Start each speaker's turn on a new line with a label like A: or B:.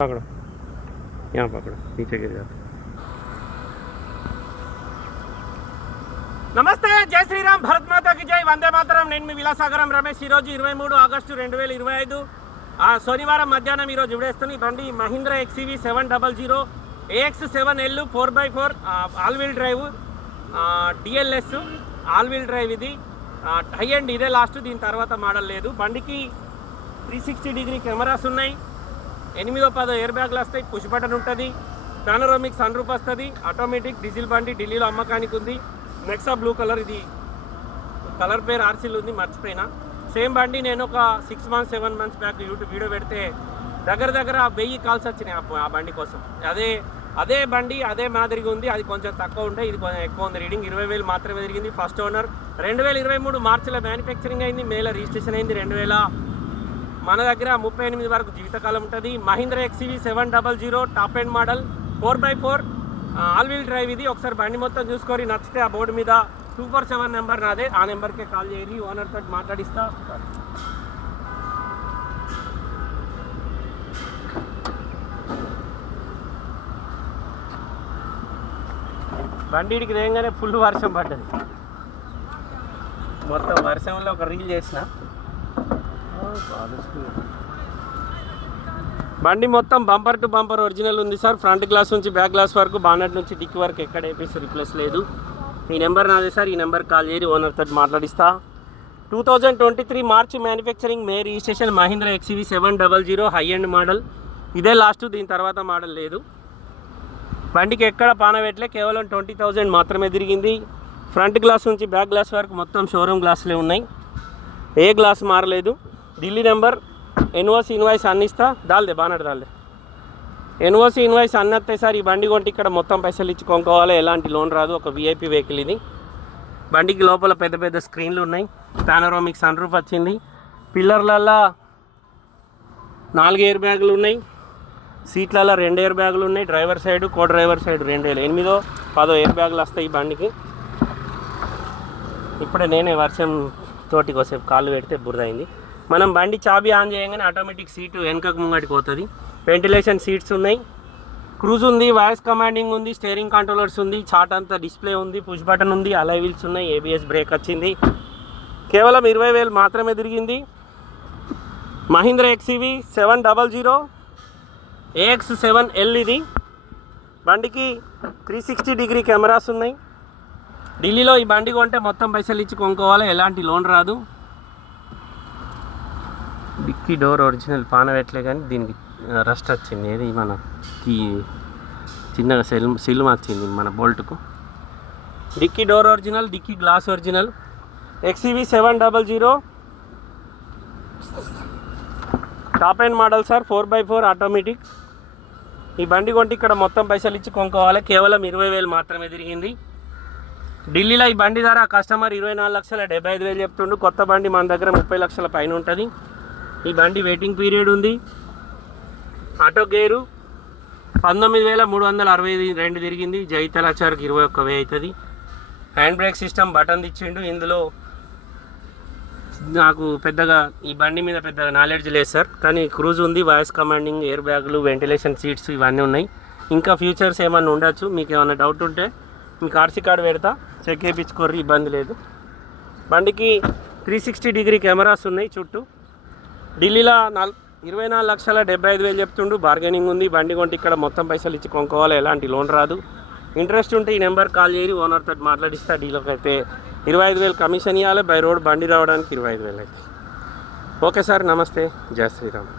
A: पकड़ो यहाँ पकड़ो नीचे गिर जाओ నమస్తే జై శ్రీరామ్ భరత్ మాతాకి జై వందే మాతరం నేను మీ విలాసాగరం రమేష్ ఈరోజు ఇరవై మూడు ఆగస్టు రెండు వేల ఇరవై ఐదు ఆ శనివారం మధ్యాహ్నం ఈరోజు ఇవిడేస్తున్న ఈ బండి Mahindra XUV seven double zero AX seven L four by four all wheel drive DLS all wheel drive ఇది హై అండ్ ఇదే లాస్ట్ దీని తర్వాత మోడల్ లేదు బండికి త్రీ సిక్స్టీ డిగ్రీ కెమెరాస్ ఉన్నాయి ఎనిమిదో పదో ఎయిర్ బ్యాగ్లు వస్తాయి పుష్ బటన్ ఉంటుంది పానరోమిక్ సన్ రూప్ వస్తుంది ఆటోమేటిక్ డీజిల్ బండి ఢిల్లీలో అమ్మకానికి ఉంది. నెక్సా బ్లూ కలర్ ఇది. కలర్ పేరు ఆర్సీలు ఉంది మర్చిపోయినా. సేమ్ బండి నేను ఒక six months seven months back YouTube video పెడితే దగ్గర దగ్గర వెయ్యి కాల్స్ వచ్చినాయి ఆ- బండి కోసం. అదే అదే బండి అదే మాదిరిగా ఉంది అది కొంచెం తక్కువ ఉండే ఇది కొంచెం ఎక్కువ ఉంది. రీడింగ్ ఇరవై వేలు మాత్రమే తిరిగింది ఫస్ట్ ఓనర్ రెండు వేల ఇరవై మూడు మార్చిలో మ్యానుఫ్యాక్చరింగ్ అయింది మేలో రిజిస్ట్రేషన్ అయింది రెండు వేల మన దగ్గర ముప్పై ఎనిమిది వరకు జీవితకాలం ఉంటుంది. Mahindra XV seven double zero top end model four by four all wheel drive ఇది. ఒకసారి బండి మొత్తం చూసుకొని నచ్చితే ఆ బోర్డు మీద టూ ఫోర్ సెవెన్ నెంబర్ నాదే. ఆ నెంబర్కే కాల్ చేయండి. ఓనర్ తోటి మాట్లాడిస్తా. బండికి రేగానే ఫుల్ వర్షం పడ్డది. మొత్తం వర్షంలో ఒక రీల్ చేసిన. బండి మొత్తం బంపర్ టు బంపర్ ఒరిజినల్ ఉంది సార్. ఫ్రంట్ గ్లాస్ నుంచి బ్యాక్ గ్లాస్ వరకు బానట్ నుంచి డిక్ వరకు ఎక్కడ వేపేసి రిప్లేస్ లేదు. ఈ నెంబర్ నాదే సార్. ఈ నెంబర్ కాల్ చేసి ఓనర్ తోటి మాట్లాడిస్తా. Two thousand twenty three March manufacturing May registration Mahindra XV seven double zero high end model ఇదే లాస్ట్ దీని తర్వాత మోడల్ లేదు. బండికి ఎక్కడ పానబెట్టలే కేవలం ట్వంటీ థౌజండ్ మాత్రమే తిరిగింది. ఫ్రంట్ గ్లాస్ నుంచి బ్యాక్ గ్లాస్ వరకు మొత్తం షోరూమ్ గ్లాసులే ఉన్నాయి. ఏ గ్లాస్ మారలేదు. ఢిల్లీ నెంబర్ ఎన్ఓసి ఇన్వాయిస్ అన్నిస్తా దాల్దే బానాడు దాల్దే ఎన్ఓసి ఇన్వాయిస్ అన్నత్తే సార్ ఈ బండి కొంటే ఇక్కడ మొత్తం పైసలు ఇచ్చుకోవాలి కొనుక్కోవాలి ఎలాంటి లోన్ రాదు ఒక విఐపి వెహికల్ ఇది బండికి లోపల పెద్ద పెద్ద స్క్రీన్లు ఉన్నాయి పానరోమిక్ సన్ రూఫ్ వచ్చింది పిల్లర్లల్లో నాలుగు ఎయిర్ బ్యాగులు ఉన్నాయి సీట్లలో రెండు ఎయిర్ బ్యాగులు ఉన్నాయి driver side co driver side రెండు వేలు ఎనిమిదో పదో ఎయిర్ బ్యాగులు వస్తాయి ఈ బండికి ఇప్పుడే నేనే వర్షం తోటి కోసేపు కాళ్ళు పెడితే బురదైంది మనం బండి చాబీ ఆన్ చేయగానే ఆటోమేటిక్ సీటు వెనకకు ముంగటికి పోతుంది. వెంటిలేషన్ సీట్స్ ఉన్నాయి. క్రూజ్ ఉంది వాయిస్ కమాండింగ్ ఉంది స్టీరింగ్ కంట్రోలర్స్ ఉంది చాట్ అంతా డిస్ప్లే ఉంది పుష్ బటన్ ఉంది అలై వీల్స్ ఉన్నాయి ఏబిఎస్ బ్రేక్ వచ్చింది. కేవలం ఇరవై వేలు మాత్రమే తిరిగింది. Mahindra XV seven double zero AX seven L ఇది. బండికి త్రీ సిక్స్టీ డిగ్రీ కెమెరాస్ ఉన్నాయి. ఢిల్లీలో ఈ బండి కొంటే మొత్తం పైసలు ఇచ్చి కొనుక్కోవాలి ఎలాంటి లోన్ రాదు. డిక్కీ డోర్ ఒరిజినల్ పానవెట్లే కానీ దీనికి రస్ట్ వచ్చింది. ఏది? మన కీ చిన్నగా సెల్ సిల్ వచ్చింది మన బోల్ట్కు. Dicky door original dicky glass original. XUV seven double zero. Top and model sir four by four automatic. ఈ బండి కొంటే ఇక్కడ మొత్తం పైసలు ఇచ్చి కొనుక్కోవాలి. కేవలం ఇరవై వేలు మాత్రమే తిరిగింది. ఢిల్లీలో ఈ బండి ధర కస్టమర్ ఇరవై నాలుగు లక్షల డెబ్బై ఐదు వేలు చెప్తుండు. కొత్త బండి మన దగ్గర ముప్పై లక్షల పైన ఉంటుంది. ఈ బండి వెయిటింగ్ పీరియడ్ ఉంది. ఆటో గేరు పంతొమ్మిది వేల మూడు వందల అరవై రెండు తిరిగింది. జైతలాచార్కి ఇరవై ఒక్క వే అవుతుంది. హ్యాండ్ బ్రేక్ సిస్టమ్ బటన్ ఇచ్చిండు ఇందులో నాకు పెద్దగా ఈ బండి మీద పెద్దగా నాలెడ్జ్ లేదు సార్. కానీ క్రూజ్ ఉంది వాయిస్ కమాండింగ్ ఎయిర్ బ్యాగులు వెంటిలేషన్ సీట్స్ ఇవన్నీ ఉన్నాయి. ఇంకా ఫ్యూచర్స్ ఏమన్నా ఉండొచ్చు? మీకు ఏమైనా డౌట్ ఉంటే మీకు ఆర్సీ కార్డు పెడతా. చెక్ చేయించుకోర్రి ఇబ్బంది లేదు. బండికి త్రీ సిక్స్టీ డిగ్రీ కెమెరాస్ ఉన్నాయి చుట్టూ. ఢిల్లీలో నాల్ ఇరవై నాలుగు లక్షల డెబ్బై ఐదు వేలు చెప్తుండు. బార్గెనింగ్ ఉంది. బండి కొంటే ఇక్కడ మొత్తం పైసలు ఇచ్చి కొనుక్కోవాలి. ఎలాంటి లోన్ రాదు. ఇంట్రెస్ట్ ఉంటే ఈ నెంబర్ కాల్ చేయి. ఓనర్ తోటి మాట్లాడిస్తా. డీలర్కి అయితే ఇరవై ఐదు వేలు కమిషన్ ఇవ్వాలి బై రోడ్ బండి రావడానికి ఇరవై ఐదు వేలు అయితే. Okay sir. నమస్తే. జయ శ్రీరామ్.